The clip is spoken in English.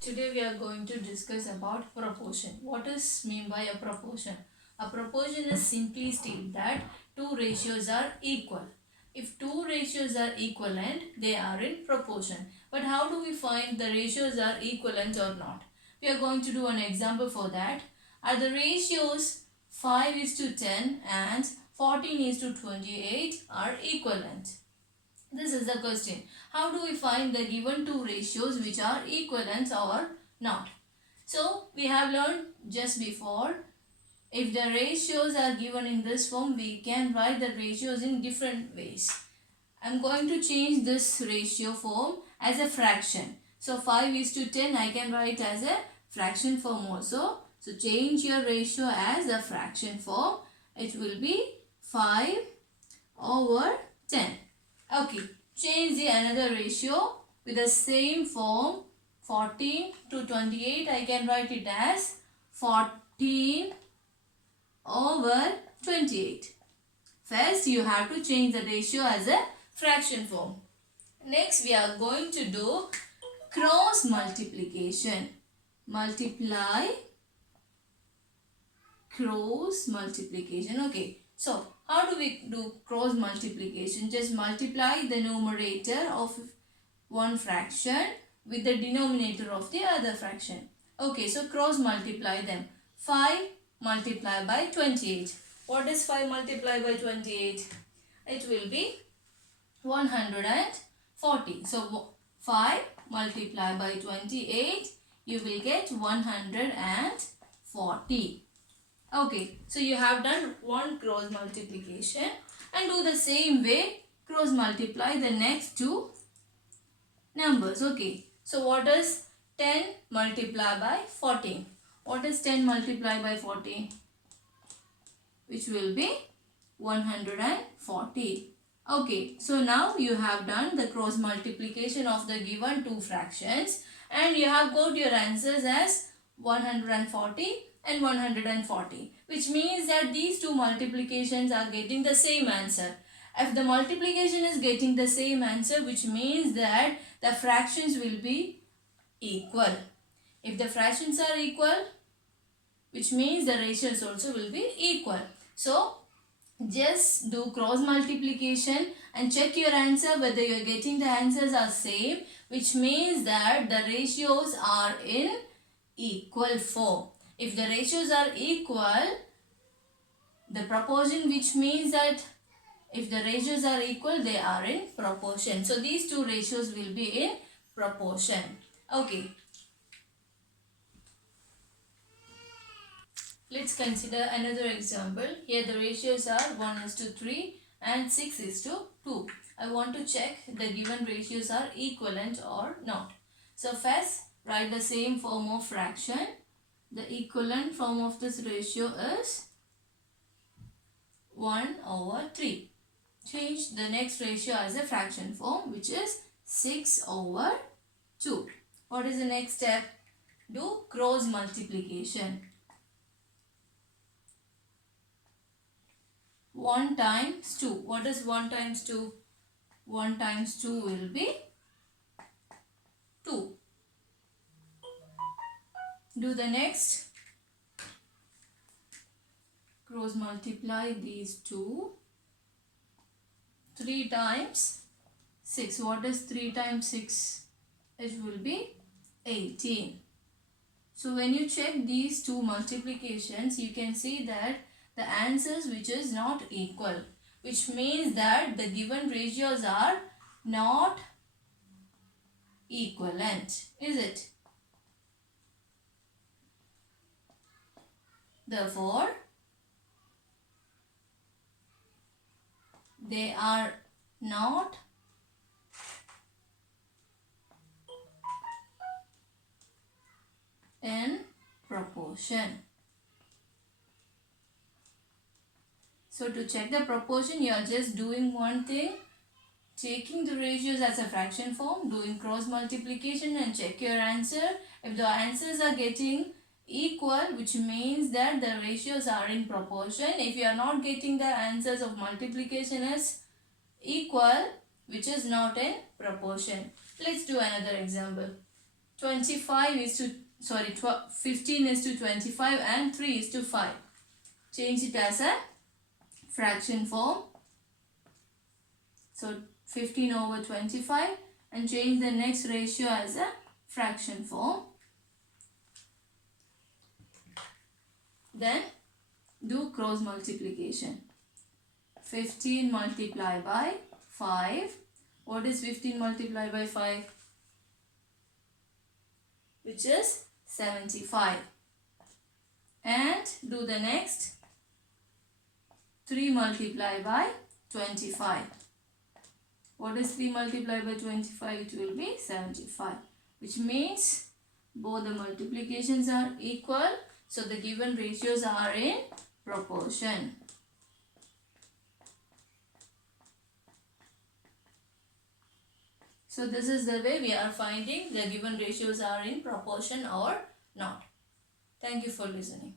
Today we are going to discuss about proportion. What is mean by a proportion? A proportion is simply state that two ratios are equal. If two ratios are equivalent, they are in proportion. But how do we find the ratios are equivalent or not? We are going to do an example for that. Are the ratios 5 is to 10 and 14 is to 28 are equivalent? This is the question. How do we find the given two ratios which are equivalent or not? So, we have learned just before, if the ratios are given in this form, we can write the ratios in different ways. I am going to change this ratio form as a fraction. So, 5 is to 10, I can write as a fraction form also. So, change your ratio as a fraction form. It will be 5 over 10. Okay, change the another ratio with the same form, 14 to 28. I can write it as 14 over 28. First, you have to change the ratio as a fraction form. Next, we are going to do cross multiplication. Multiply, cross multiplication. Okay, so how do we do cross multiplication? Just multiply the numerator of one fraction with the denominator of the other fraction. Okay, so cross multiply them. 5 multiplied by 28. What is 5 multiplied by 28? It will be 140. So 5 multiplied by 28, you will get 140. Okay, so you have done one cross multiplication, and do the same way cross multiply the next two numbers. Okay, so what is 10 multiplied by 14? What is 10 multiplied by 14? Which will be 140. Okay, so now you have done the cross multiplication of the given two fractions, and you have got your answers as 140 and 140, which means that these two multiplications are getting the same answer. If the multiplication is getting the same answer, which means that the fractions will be equal. If the fractions are equal, which means the ratios also will be equal. So, just do cross multiplication and check your answer whether you are getting the answers are same, which means that the ratios are in equal form. If the ratios are equal, the proportion, which means that if the ratios are equal, they are in proportion. So these two ratios will be in proportion. Okay. Let's consider another example. Here the ratios are 1 is to 3 and 6 is to 2. I want to check the given ratios are equivalent or not. So first, write the same form of fraction. The equivalent form of this ratio is 1 over 3. Change the next ratio as a fraction form, which is 6 over 2. What is the next step? Do cross multiplication. 1 times 2. What is 1 times 2? 1 times 2 will be 2. Do the next. Cross multiply these two. 3 times 6. What is 3 times 6? It will be 18. So when you check these two multiplications, you can see that the answers which is not equal, which means that the given ratios are not equivalent, is it? Therefore, they are not in proportion. So to check the proportion, you are just doing one thing, taking the ratios as a fraction form, doing cross multiplication and check your answer. If the answers are getting equal, which means that the ratios are in proportion. If you are not getting the answers of multiplication as equal, which is not in proportion. Let's do another example. 25 is to, sorry, 15 is to 25 and 3 is to 5. Change it as a fraction form. So 15 over 25 and change the next ratio as a fraction form. Then do cross multiplication. 15 multiplied by 5. What is 15 multiplied by 5? Which is 75. And do the next. 3 multiplied by 25. What is 3 multiplied by 25? It will be 75. Which means both the multiplications are equal. So the given ratios are in proportion. So this is the way we are finding the given ratios are in proportion or not. Thank you for listening.